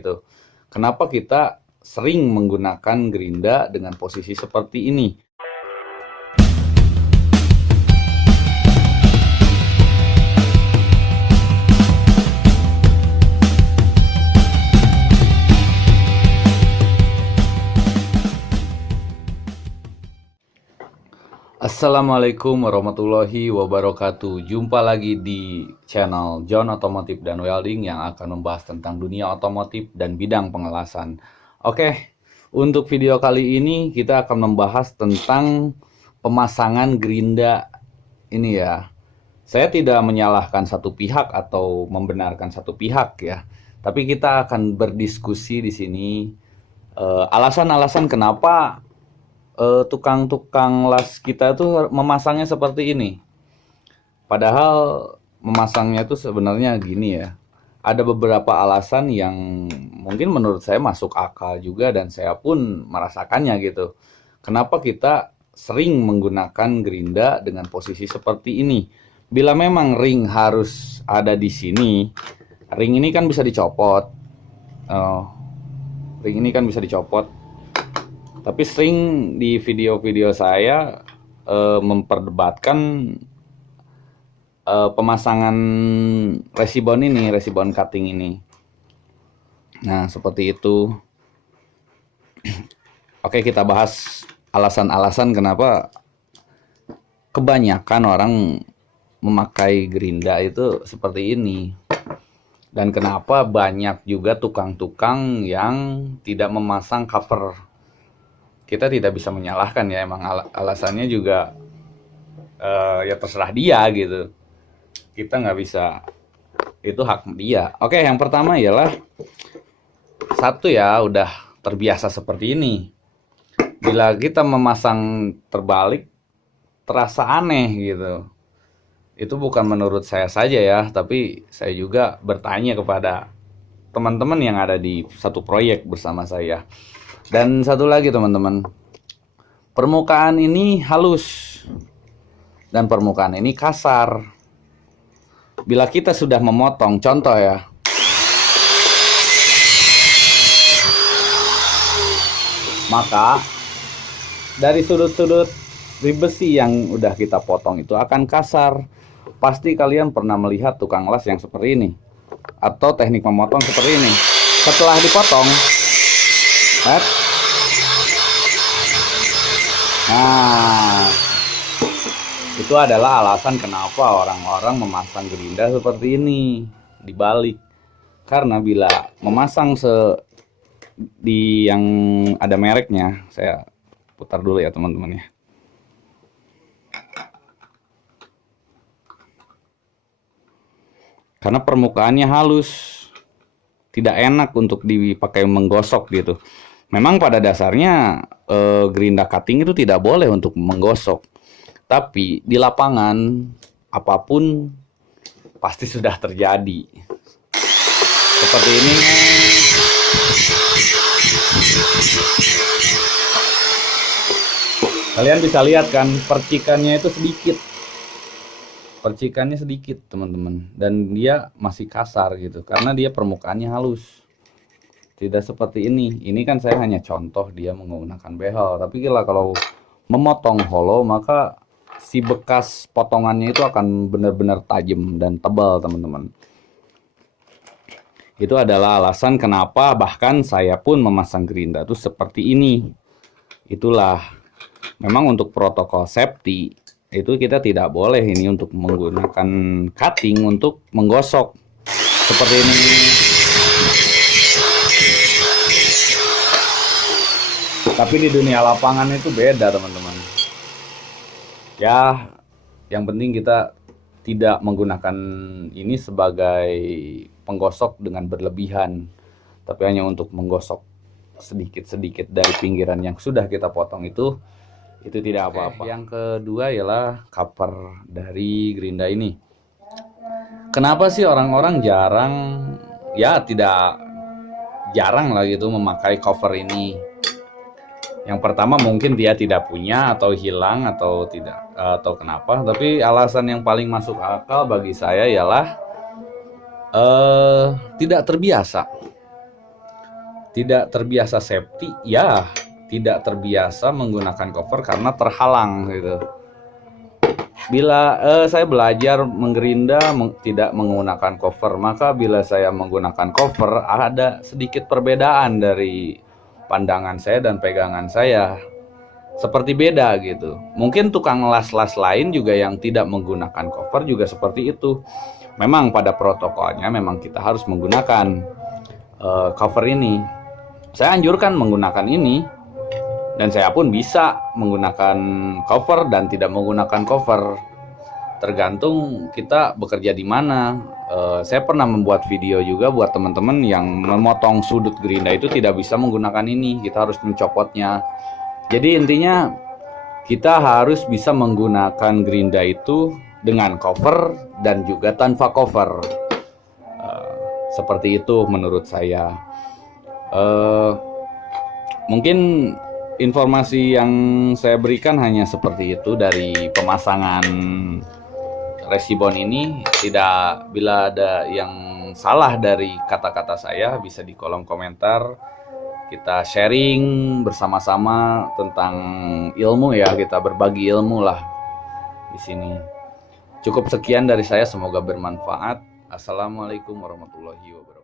gitu. Kenapa kita sering menggunakan gerinda dengan posisi seperti ini? Assalamualaikum warahmatullahi wabarakatuh. Jumpa lagi di channel John Otomotif dan Welding yang akan membahas tentang dunia otomotif dan bidang pengelasan. Oke, untuk video kali ini kita akan membahas tentang pemasangan gerinda ini ya. Saya tidak menyalahkan satu pihak atau membenarkan satu pihak ya. Tapi kita akan berdiskusi di sini alasan-alasan kenapa tukang-tukang las kita tuh memasangnya seperti ini. Padahal memasangnya tuh sebenarnya gini ya. Ada beberapa alasan yang mungkin menurut saya masuk akal juga dan saya pun merasakannya gitu. Kenapa kita sering menggunakan gerinda dengan posisi seperti ini? Bila memang ring harus ada di sini, ring ini kan bisa dicopot. Ring ini kan bisa dicopot. Tapi sering di video-video saya memperdebatkan pemasangan resibon ini, resibon cutting ini. Nah, seperti itu. Oke, kita bahas alasan-alasan kenapa kebanyakan orang memakai gerinda itu seperti ini. Dan kenapa banyak juga tukang-tukang yang tidak memasang cover. Kita tidak bisa menyalahkan ya, emang alasannya juga ya terserah dia gitu. Kita nggak bisa, itu hak dia. Oke, yang pertama ialah satu ya, udah terbiasa seperti ini. Bila kita memasang terbalik, terasa aneh gitu. Itu bukan menurut saya saja ya, tapi saya juga bertanya kepada teman-teman yang ada di satu proyek bersama saya. Dan satu lagi teman-teman, permukaan ini halus dan permukaan ini kasar. Bila kita sudah memotong, contoh ya, maka dari sudut-sudut besi yang udah kita potong itu akan kasar. Pasti kalian pernah melihat tukang las yang seperti ini atau teknik memotong seperti ini. Setelah dipotong, nah, itu adalah alasan kenapa orang-orang memasang gerinda seperti ini dibalik. Karena bila memasang di yang ada mereknya, saya putar dulu ya teman-teman ya. Karena permukaannya halus, tidak enak untuk dipakai menggosok gitu. Memang pada dasarnya gerinda cutting itu tidak boleh untuk menggosok. Tapi di lapangan apapun pasti sudah terjadi. Seperti ini. Kalian bisa lihat kan, percikannya itu sedikit. Percikannya sedikit teman-teman. Dan dia masih kasar gitu. Karena dia permukaannya halus. Tidak seperti ini. Ini kan saya hanya contoh dia menggunakan behel. Tapi kalau memotong hollow, maka si bekas potongannya itu akan benar-benar tajam dan tebal teman-teman. Itu adalah alasan kenapa bahkan saya pun memasang gerinda itu seperti ini. Itulah. Memang untuk protokol safety itu kita tidak boleh ini untuk menggunakan cutting untuk menggosok. Seperti ini. Tapi di dunia lapangan itu beda teman-teman. Ya, yang penting kita tidak menggunakan ini sebagai penggosok dengan berlebihan. Tapi hanya untuk menggosok sedikit-sedikit dari pinggiran yang sudah kita potong itu tidak apa-apa. Yang kedua ialah cover dari gerinda ini. Kenapa sih orang-orang jarang, ya tidak jarang lah gitu memakai cover ini? Yang pertama mungkin dia tidak punya atau hilang atau tidak atau kenapa. Tapi alasan yang paling masuk akal bagi saya ialah tidak terbiasa. tidak terbiasa safety, ya tidak terbiasa menggunakan cover karena terhalang gitu. Bila saya belajar menggerinda tidak menggunakan cover, maka bila saya menggunakan cover ada sedikit perbedaan dari pandangan saya dan pegangan saya. Seperti beda gitu. Mungkin tukang las-las lain juga yang tidak menggunakan cover juga seperti itu. Memang pada protokolnya memang kita harus menggunakan cover ini. Saya anjurkan menggunakan ini, dan saya pun bisa menggunakan cover dan tidak menggunakan cover, tergantung kita bekerja di mana. Saya pernah membuat video juga buat teman-teman yang memotong sudut gerinda itu tidak bisa menggunakan ini, kita harus mencopotnya. Jadi intinya kita harus bisa menggunakan gerinda itu dengan cover dan juga tanpa cover. Seperti itu menurut saya. Mungkin informasi yang saya berikan hanya seperti itu dari pemasangan resibon ini. Tidak, bila ada yang salah dari kata-kata saya bisa di kolom komentar. Kita sharing bersama-sama tentang ilmu ya, kita berbagi ilmu lah di sini. Cukup sekian dari saya, semoga bermanfaat. Assalamualaikum warahmatullahi wabarakatuh.